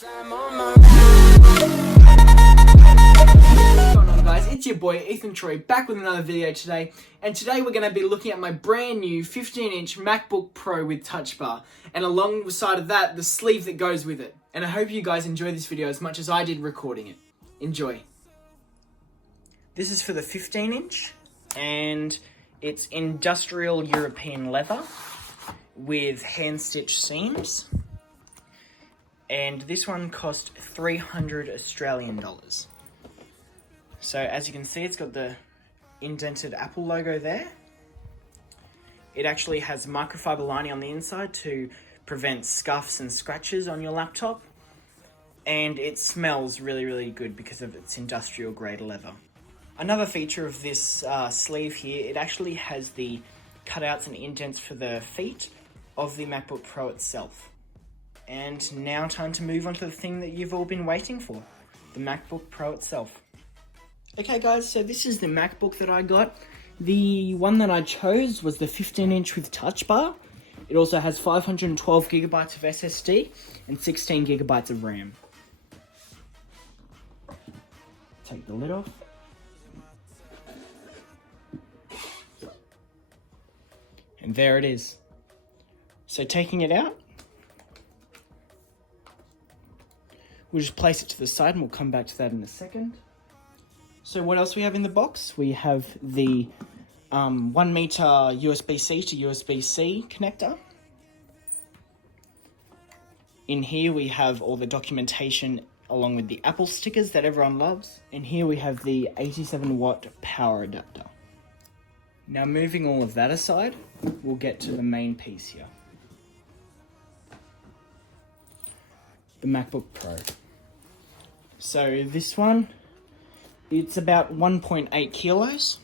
What's going on, guys? It's your boy Ethan Troy back with another video today, and today we're going to be looking at my brand new 15-inch MacBook Pro with Touch Bar, and alongside of that, the sleeve that goes with it. And I hope you guys enjoy this video as much as I did recording it. Enjoy. This is for the 15-inch, and it's industrial European leather with hand-stitched seams. And this one cost 300 Australian dollars. So as you can see, it's got the indented Apple logo there. It actually has microfiber lining on the inside to prevent scuffs and scratches on your laptop. And it smells really, really good because of its industrial grade leather. Another feature of this sleeve here, it actually has the cutouts and indents for the feet of the MacBook Pro itself. And now time to move on to the thing that you've all been waiting for, the MacBook Pro itself. Okay guys, so this is the MacBook that I got. The one that I chose was the 15-inch with Touch Bar. It also has 512 gigabytes of SSD and 16 gigabytes of RAM. Take the lid off. And there it is. So taking it out, we'll just place it to the side and we'll come back to that in a second. So what else we have in the box? We have the 1 meter USB-C to USB-C connector. In here we have all the documentation along with the Apple stickers that everyone loves. And here we have the 87 watt power adapter. Now moving all of that aside, we'll get to the main piece here. The MacBook Pro. So this one, it's about 1.8 kilos.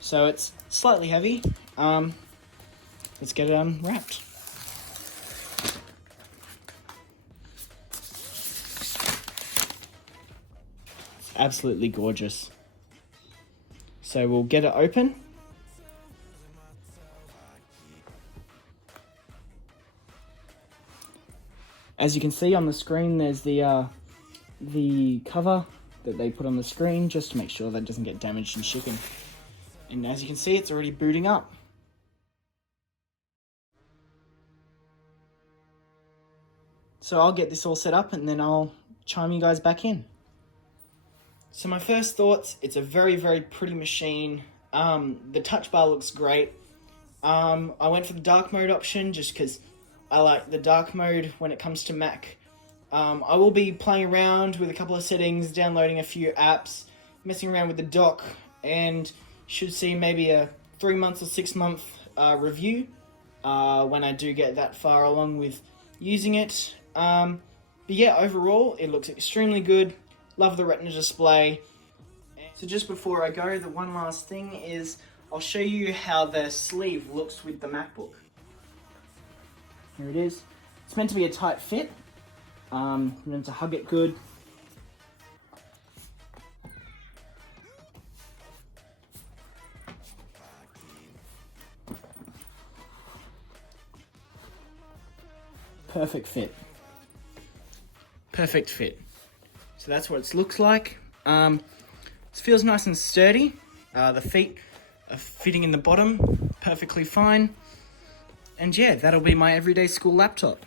So it's slightly heavy. Let's get it unwrapped. It's absolutely gorgeous. So we'll get it open. As you can see on the screen, there's the cover that they put on the screen just to make sure that it doesn't get damaged in shipping. And as you can see, it's already booting up. So I'll get this all set up and then I'll chime you guys back in. So my first thoughts, it's a very, very pretty machine. The touch bar looks great. I went for the dark mode option just because I like the dark mode when it comes to Mac. I will be playing around with a couple of settings, downloading a few apps, messing around with the dock, and should see maybe a 3 months or 6 month review when I do get that far along with using it. But yeah, overall, it looks extremely good. Love the Retina display. So just before I go, the one last thing is I'll show you how the sleeve looks with the MacBook. Here it is. It's meant to be a tight fit. Meant to hug it good. Perfect fit. Perfect fit. So that's what it looks like. It feels nice and sturdy. The feet are fitting in the bottom perfectly fine. And yeah, that'll be my everyday school laptop.